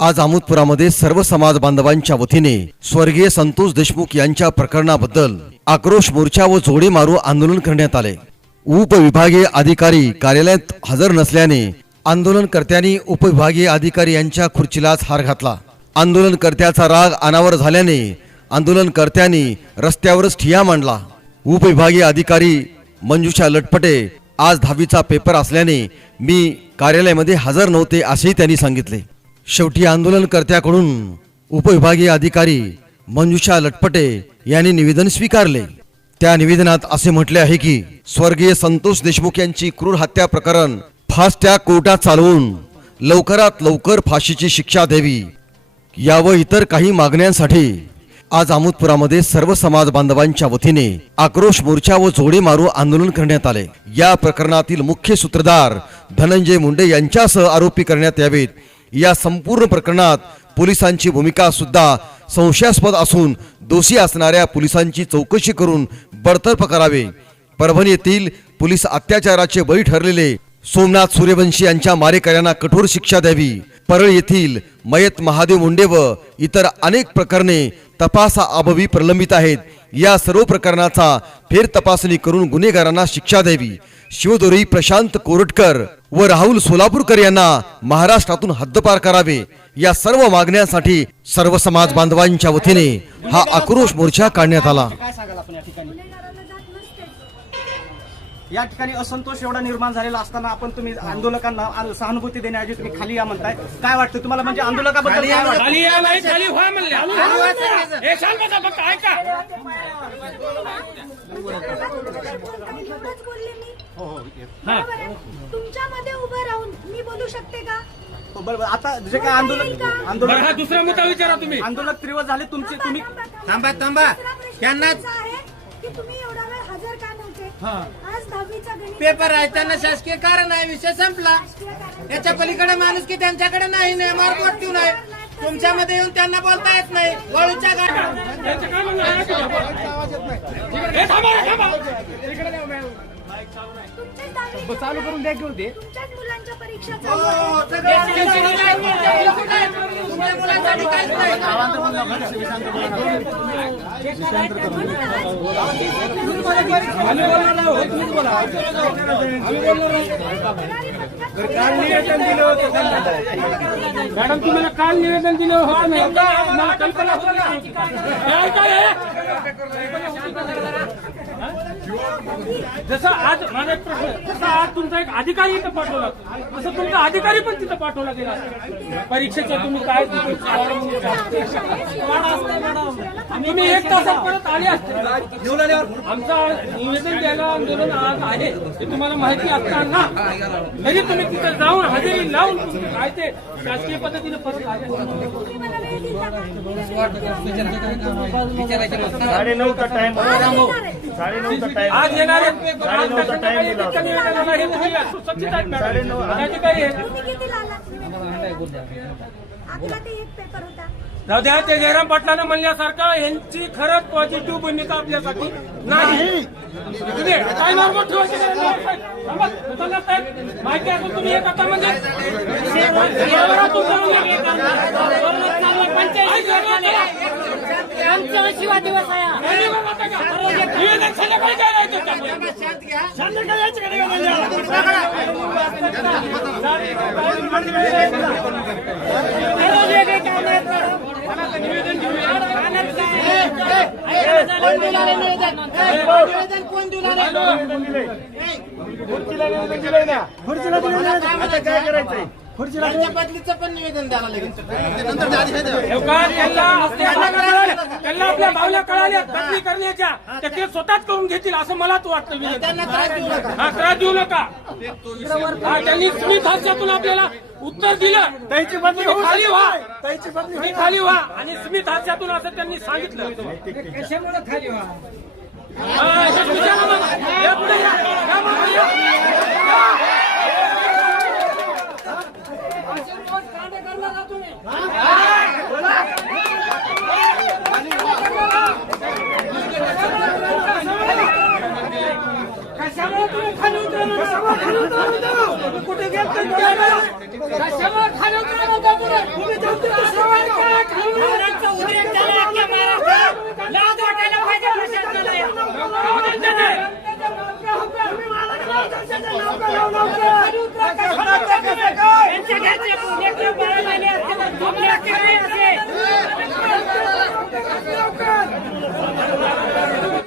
आज आमोदपुरामध्ये सर्व समाज बांधवांच्या वतीने स्वर्गीय संतोष देशमुख यांच्या प्रकरणाबद्दल आक्रोश मोर्चा व जोडे मारू आंदोलन करण्यात आले. उपविभागीय अधिकारी कार्यालयात हजर नसल्याने आंदोलनकर्त्यांनी उपविभागीय अधिकारी यांच्या खुर्चीलाच हार घातला. आंदोलनकर्त्याचा राग अनावर झाल्याने आंदोलनकर्त्यांनी रस्त्यावरच ठिया मांडला. उपविभागीय अधिकारी मंजुषा लटपटे आज दहावीचा पेपर असल्याने मी कार्यालयामध्ये हजर नव्हते असेही त्यांनी सांगितले. शेवटी आंदोलनकर्त्याकडून उपविभागीय अधिकारी मंजुषा लटपटे यांनी निवेदन स्वीकारले. त्या निवेदनात असे म्हटले आहे की स्वर्गीय संतोष देशमुख यांची क्रूर हत्या प्रकरण फास्ट ट्रॅक कोर्टात चालवून लवकरात लवकर फाशीची शिक्षा द्यावी. या व इतर काही मागण्यांसाठी आज आमोदपुरामध्ये सर्व समाज बांधवांच्या वतीने आक्रोश मोर्चा व जोडे मारू आंदोलन करण्यात आले. या प्रकरणातील मुख्य सूत्रधार धनंजय मुंडे यांच्यासह आरोपी करण्यात यावेत. या संपूर्ण प्रकरणात पोलिसांची भूमिका सुद्धा संशयास्पद असून दोषी असणाऱ्या पोलिसांची चौकशी करून बडतर्फ करावे. परभणी येथील पोलीस अत्याचाराचे बळी ठरलेले सोमनाथ सूर्यवंशी यांच्या मारेकऱ्यांना कठोर शिक्षा द्यावी. परळ येथील मयत महादेव मुंडे व इतर अनेक प्रकरणे तपासाअभावी प्रलंबित आहेत. या सर्व प्रकरणाचा फेर तपासणी करून गुन्हेगारांना शिक्षा द्यावी. शिवदोरी प्रशांत कोरटकर व राहुल सोलापूरकर यांना महाराष्ट्रातून हद्दपार करावे. या सर्व मागण्यांसाठी सर्व समाज बांधवांच्या वतीने हा आक्रोश मोर्चा काढण्यात आला. या ठिकाणी? असंतोष एवढा निर्माण झालेला असताना आपण तुम्ही आंदोलकांना सहानुभूती देण्याऐवजी तुम्ही खाली या म्हणताय. काय वाटतं तुम्हाला? म्हणजे आंदोलकाबद्दल काय वाटतं खाली या नाही खाली व्हा म्हणले हे शाल बसा फक्त ऐका एवढंच बोलले मी हो, हो, बरोबर आहे. तुमच्यामध्ये उभं राहून मी बोलू शकते का? हो, बरोबर आता जे काय बरं हा दुसरा मुद्दा विचारा तुम्ही. आंदोलक तीव्र झाले तुमचे तुम्ही थांबा, थांबा. त्यांना- त्यांना आहे की तुम्ही एवढा वेळ हजर का नव्हते? हा. आज दहावीचा गणित पेपर आहे त्यांना शासकीय कारण आहे विषय संपला. राष्ट्रीय कारण- याच्या पलीकडे माणूस की त्यांच्याकडे नाही नियमावर पट्टून आहे तुमच्यामध्ये येऊन त्यांना बोलता येत नाही. वळूच्या गाड्या यांचं काय म्हणणं आहे? ऐका. हे थांबा हे थांबा. तुमचीच दहावी चालू करून द्या घेऊ दे तुमच्याच मुलांच्या परीक्षा हो, चालू आहेत. नाही मॅडम तुम्हाला काल निवेदन दिलं होतं कल्पना होती नाही. हे ऐका रे. जसं आज माझा एक प्रश्न. जसं आज तुमचा एक अधिकारी इथं पाठवला तसं तुमचा अधिकारी पण तिथं पाठवला गेला परीक्षेचं तुम्ही काय तुम्ही एक तासात परत आले असते. आमचा निवेदन द्यायला आंदोलन आज आहे. ते तुम्हाला माहिती असताना तरी तुम्ही तिथं जाऊन हजेरी लावून काय ते शासकीय पद्धतीने परत आले तुम्ही मला वेळ दिला का? साडे नऊचा टाइम आज येणार हे जाऊ द्या ते जयराम पाटलानं म्हणल्यासारखं यांची खरंच पॉझिटिव्ह भूमिका आपल्यासाठी नाही. काय नॉर्मल ठेवायची माहिती असेल तुम्ही आता म्हणजे का? शिवा दिवस आहे नाही, नाही, बाबा, आता का? निवेदन संध्याकाळी द्यायला येतं त्यामुळे. संध्याकाळी यायचं का निवेदन द्यायला? निवेदन घेऊया. निवेदन कोण देऊ आता काय करायचंय त्यांच्या बदलीचं पण निवेदन द्यायला लागेल एवढा त्यांना आपल्या भावना कळाल्या. बदली करण्याच्या. तर ते स्वतःच करून घेतील असं मलाच वाटतं. त्यांना त्रास देऊ नका. हा त्रास देऊ नका. हा, त्यांनी स्मित हास्यातून आपल्याला उत्तर दिलं. त्याची बदली खाली व्हा. त्याची बदली खाली व्हा. आणि स्मित हास्यातून असं त्यांनी सांगितलं. कशामुळे खाली व्हा? विचारा मग. या पुढे या. या मागे या. कशामुळे तुम्ही? खाली उतरला? कुठे गेलते? कशामुळे खाली उतरा